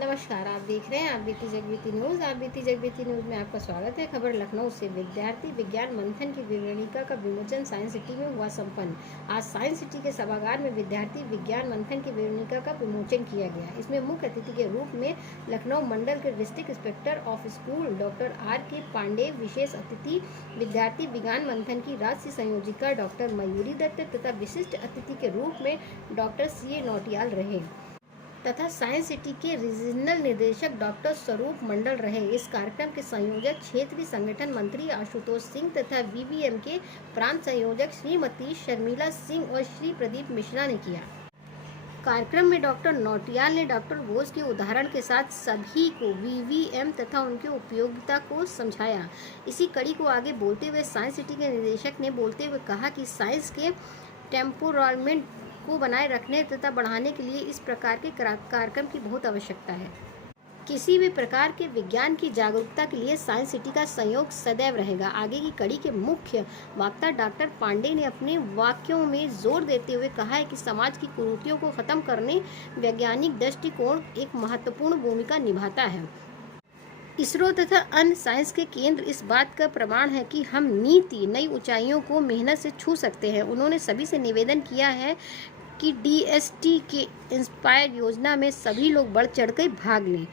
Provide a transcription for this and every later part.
नमस्कार, आप देख रहे हैं आप बीती जगबीती न्यूज़। आप बीती जगबीती न्यूज़ में आपका स्वागत है। खबर लखनऊ से। विद्यार्थी विज्ञान मंथन की विवरणिका का विमोचन साइंस सिटी में हुआ संपन्न। आज साइंस सिटी के सभागार में विद्यार्थी विज्ञान मंथन की विवरणिका का विमोचन किया गया। इसमें मुख्य अतिथि के रूप में लखनऊ मंडल के district inspector of school doctor R.K. Pandey, विशेष अतिथि विद्यार्थी विज्ञान मंथन की राज्य संयोजिका डॉक्टर मयूरी दत्त तथा विशिष्ट अतिथि के रूप में डॉक्टर C.A. नौटियाल रहे तथा साइंस सिटी के रीजनल निदेशक डॉक्टर स्वरूप मंडल रहे। इस कार्यक्रम के संयोजक क्षेत्रीय संगठन मंत्री आशुतोष सिंह तथा VVM के प्रांत संयोजक श्रीमती शर्मिला सिंह और श्री प्रदीप मिश्रा ने किया। कार्यक्रम में डॉक्टर नौटियाल ने डॉक्टर बोस के उदाहरण के साथ सभी को VVM तथा उनकी उपयोगिता को समझाया। इसी कड़ी को आगे बोलते हुए साइंस सिटी के निदेशक ने बोलते हुए कहा कि साइंस के टेम्पोरलमेंट को बनाए रखने तथा बढ़ाने के लिए इस प्रकार के कार्यक्रम की बहुत आवश्यकता है। किसी भी प्रकार के विज्ञान की जागरूकता के लिए साइंस सिटी का सहयोग सदैव रहेगा। आगे की कड़ी के मुख्य वक्ता डॉक्टर पांडे ने अपने वाक्यों में जोर देते हुए कहा है कि समाज की कुरीतियों को खत्म करने वैज्ञानिक दृष्टिकोण एक महत्वपूर्ण भूमिका निभाता है। इसरो तथा अन्य साइंस के केंद्र इस बात का प्रमाण है कि हम नई ऊंचाइयों को मेहनत से छू सकते हैं। उन्होंने सभी से निवेदन किया है कि DST के इंस्पायर योजना में सभी लोग बढ़ चढ़कर भाग लें।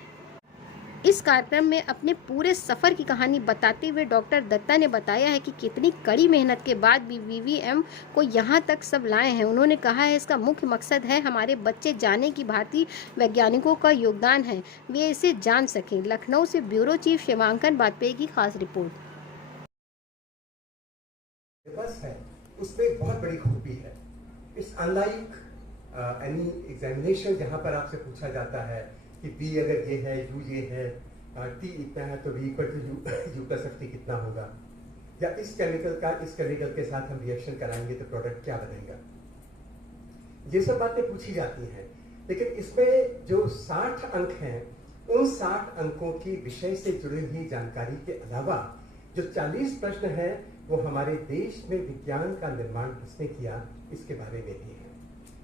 इस कार्यक्रम में अपने पूरे सफ़र की कहानी बताते हुए डॉक्टर दत्ता ने बताया है कि कितनी कड़ी मेहनत के बाद भी VVM को यहाँ तक सब लाए हैं। उन्होंने कहा है इसका मुख्य मकसद है हमारे बच्चे जाने कि भारतीय वैज्ञानिकों का योगदान है, वे इसे जान सकें। लखनऊ से ब्यूरो चीफ शिवांकन वाजपेयी की खास रिपोर्ट। बस है उसमें बहुत बड़ी खूबी है। इट्स अनलाइक एनी एग्जामिनेशन जहाँ पर आपसे पूछा जाता है कि B अगर ये है, U ये है, T इतना है तो V इक्वल टू U का शक्ति कितना होगा, या इस केमिकल के साथ हम रिएक्शन कराएंगे तो प्रोडक्ट क्या बनेगा, ये सब बातें पूछी जाती हैं। लेकिन इसमें जो 60 अंक हैं, उन 60 अंकों की विषय से जुड़ी हुई जानकारी के अलावा जो 40 प्रश्न हैं वो हमारे देश में विज्ञान का निर्माण किसने किया इसके बारे में भी है।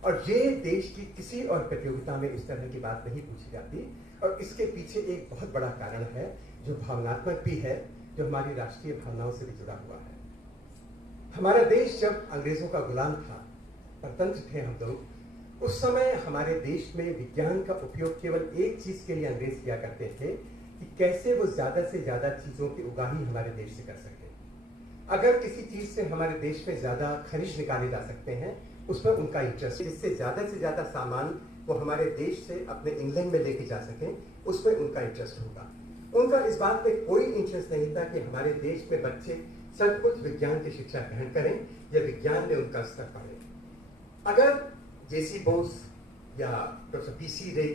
और ये देश की किसी और प्रतियोगिता में इस तरह की बात नहीं पूछी जाती। और इसके पीछे एक बहुत बड़ा कारण है जो भावनात्मक भी है, जो हमारी राष्ट्रीय भावनाओं से भी जुड़ा हुआ है। हमारा देश जब अंग्रेजों का गुलाम था, परतंत्र थे हम लोग, उस समय हमारे देश में विज्ञान का उपयोग केवल एक चीज के लिए अंग्रेज किया करते थे कि कैसे वो ज्यादा से ज्यादा चीजों की उगाही हमारे देश से कर सके। अगर किसी चीज से हमारे देश में ज्यादा खनिज निकाले जा सकते हैं, उसमें उनका इंटरेस्ट, जिससे ज्यादा सामान वो हमारे देश से अपने इंग्लैंड में लेके जा सकें, उसमें उनका इंटरेस्ट होगा। उनका इस बात में कोई इंटरेस्ट नहीं था कि हमारे देश में बच्चे सब कुछ विज्ञान की शिक्षा ग्रहण करें या विज्ञान में उनका स्तर बढ़े। अगर JC बोस या प्रोफेसर PC रे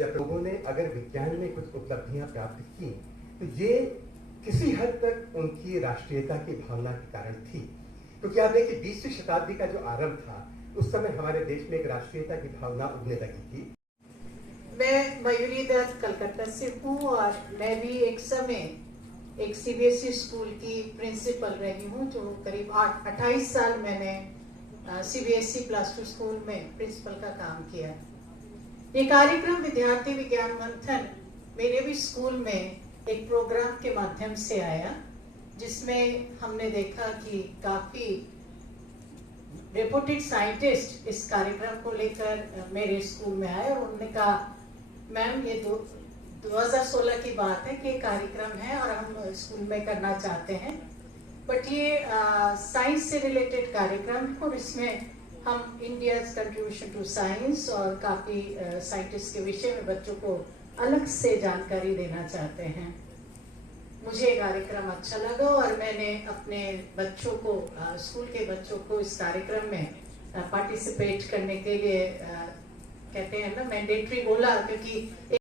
या लोगों ने अगर विज्ञान में कुछ उपलब्धियां प्राप्त की तो ये किसी हद तक उनकी राष्ट्रीयता की भावना के कारण थी। क्योंकि आप देखिए 20वीं शताब्दी का जो आरंभ था, उस समय हमारे देश में एक राष्ट्रीयता की भावना उगने लगी थी। मैं मयूरी दत्त कलकत्ता से हूँ और मैं भी एक समय एक CBSE स्कूल की प्रिंसिपल रही हूँ, जो करीब 28 साल मैंने CBSE +2 स्कूल में प्रिंसिपल का काम किया। ये कार्यक्रम विद्यार्थी विज्ञान मंथन मेरे भी स्कूल में एक प्रोग्राम के माध्यम से आया, जिसमें हमने देखा कि काफी रेपुटेड साइंटिस्ट इस कार्यक्रम को लेकर मेरे स्कूल में आए और उन्होंने कहा मैम ये 2016 की बात है कि कार्यक्रम है और हम स्कूल में करना चाहते हैं, बट ये साइंस से रिलेटेड कार्यक्रम है और इसमें हम इंडियाज कंट्रीब्यूशन टू साइंस और काफी साइंटिस्ट के विषय में बच्चों को अलग से जानकारी देना चाहते हैं। मुझे कार्यक्रम अच्छा लगा और मैंने अपने बच्चों को, स्कूल के बच्चों को इस कार्यक्रम में पार्टिसिपेट करने के लिए कहते हैं ना मैंडेटरी बोला, क्योंकि